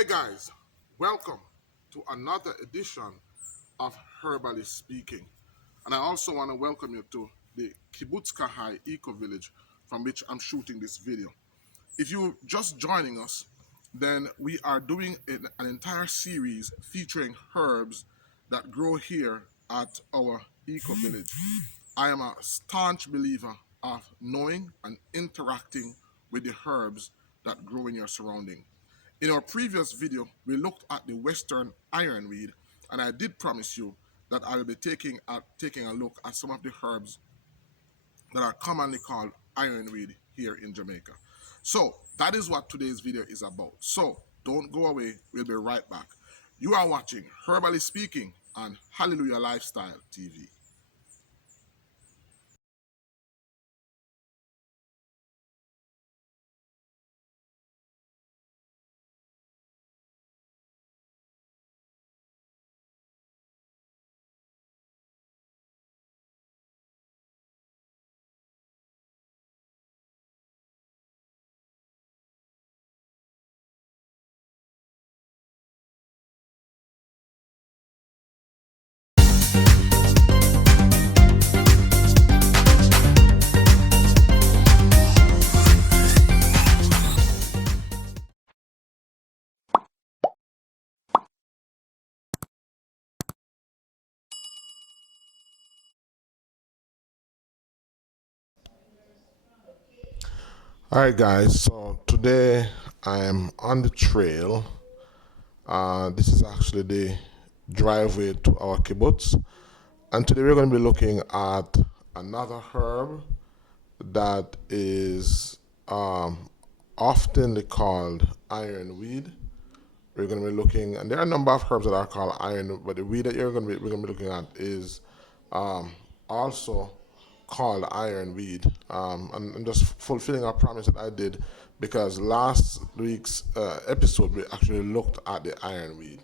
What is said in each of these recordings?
Hey guys, welcome to another edition of Herbally Speaking. And I also want to welcome you to the Kibbutz Kahai Eco Village from which I'm shooting this video. If you're just joining us, then we are doing an entire series featuring herbs that grow here at our Eco Village. I am a staunch believer of knowing and interacting with the herbs that grow in your surrounding. In our previous video, we looked at the Western ironweed, and I did promise you that I will be taking a look at some of the herbs that are commonly called ironweed here in Jamaica. So that is what today's video is about. So don't go away, we'll be right back. You are watching Herbally Speaking on Hallelujah Lifestyle TV. Alright guys, so today I am on the trail. This is actually the driveway to our kibbutz, and today we're going to be looking at another herb that is often called ironweed. We're going to be looking, and there are a number of herbs that are called iron, but the weed that we're going to be looking at is also called ironweed. And I'm just fulfilling a promise that I did, because last week's episode we actually looked at the ironweed.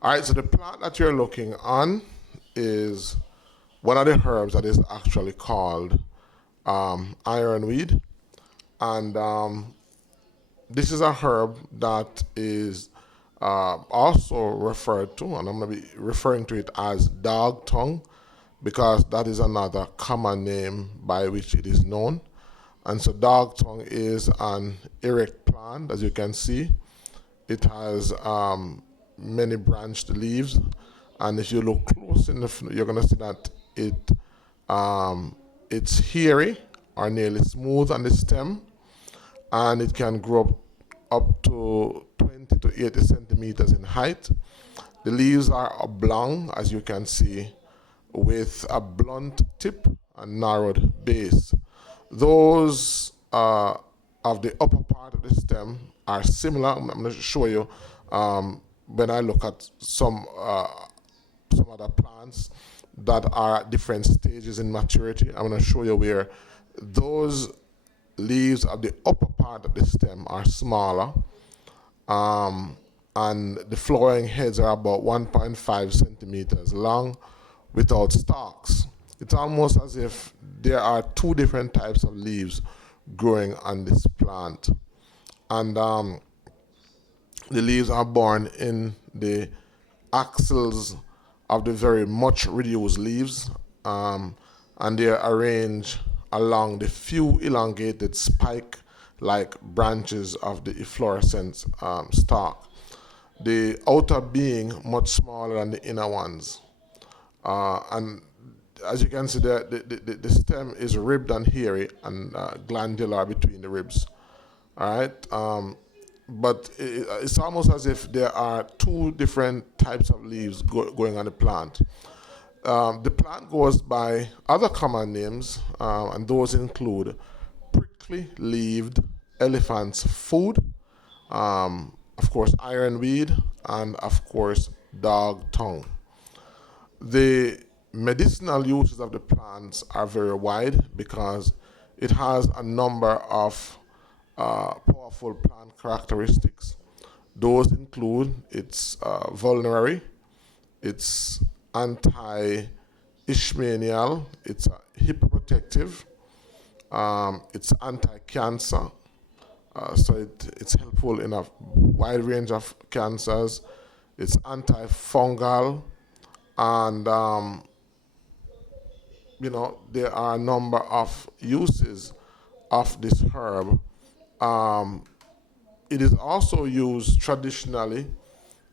All right, so the plant that you're looking on is one of the herbs that is actually called ironweed, and this is a herb that is also referred to, and I'm going to be referring to it as dog tongue, because that is another common name by which it is known. And so dog tongue is an erect plant, as you can see. It has many branched leaves, and if you look close in you're going to see that it's hairy or nearly smooth on the stem, and it can grow up to 20 to 80 centimeters in height. The leaves are oblong, as you can see, with a blunt tip and narrowed base. Those of the upper part of the stem are similar. I'm going to show you when I look at some other plants that are at different stages in maturity. I'm going to show you where those leaves of the upper part of the stem are smaller, and the flowering heads are about 1.5 centimeters long without stalks. It's almost as if there are two different types of leaves growing on this plant, and the leaves are borne in the axils of the very much reduced leaves, and they're arranged along the few elongated spike-like branches of the inflorescence stalk, the outer being much smaller than the inner ones. And as you can see, the stem is ribbed and hairy and glandular between the ribs. All right, but it's almost as if there are two different types of leaves going on the plant. The plant goes by other common names, and those include prickly-leaved elephant's food, of course ironweed, and of course dog tongue. The medicinal uses of the plants are very wide, because it has a number of powerful plant characteristics. Those include its vulnerary, its anti-ishmanial, it's hippoprotective, it's anti-cancer, So it's helpful in a wide range of cancers. It's antifungal, and there are a number of uses of this herb. It is also used traditionally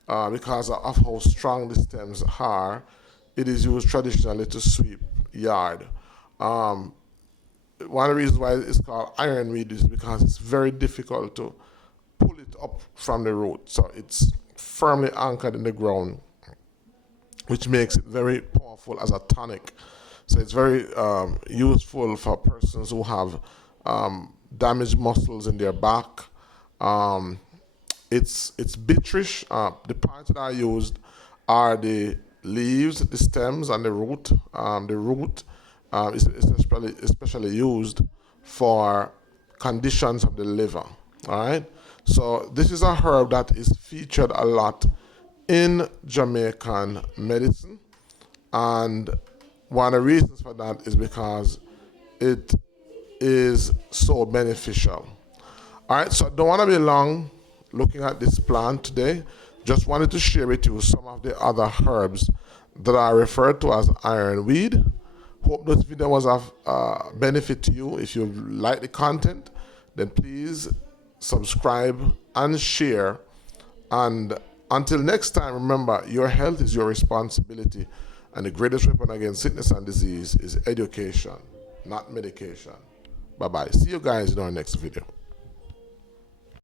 because of how strong the stems are. It is used traditionally to sweep yard. One of the reasons why it's called ironweed is because it's very difficult to pull it up from the root. So it's firmly anchored in the ground, which makes it very powerful as a tonic. So it's very useful for persons who have damaged muscles in their back. It's bitterish. The parts that are used are the leaves, the stems, and the root. The root is especially used for conditions of the liver. All right. So this is a herb that is featured a lot in Jamaican medicine, and one of the reasons for that is because it is so beneficial. All right, so I don't want to be long looking at this plant today. Just wanted to share with you some of the other herbs that are referred to as ironweed. Hope this video was of benefit to you. If you like the content, then please subscribe and share. And until next time, remember, your health is your responsibility. And the greatest weapon against sickness and disease is education, not medication. Bye-bye. See you guys in our next video.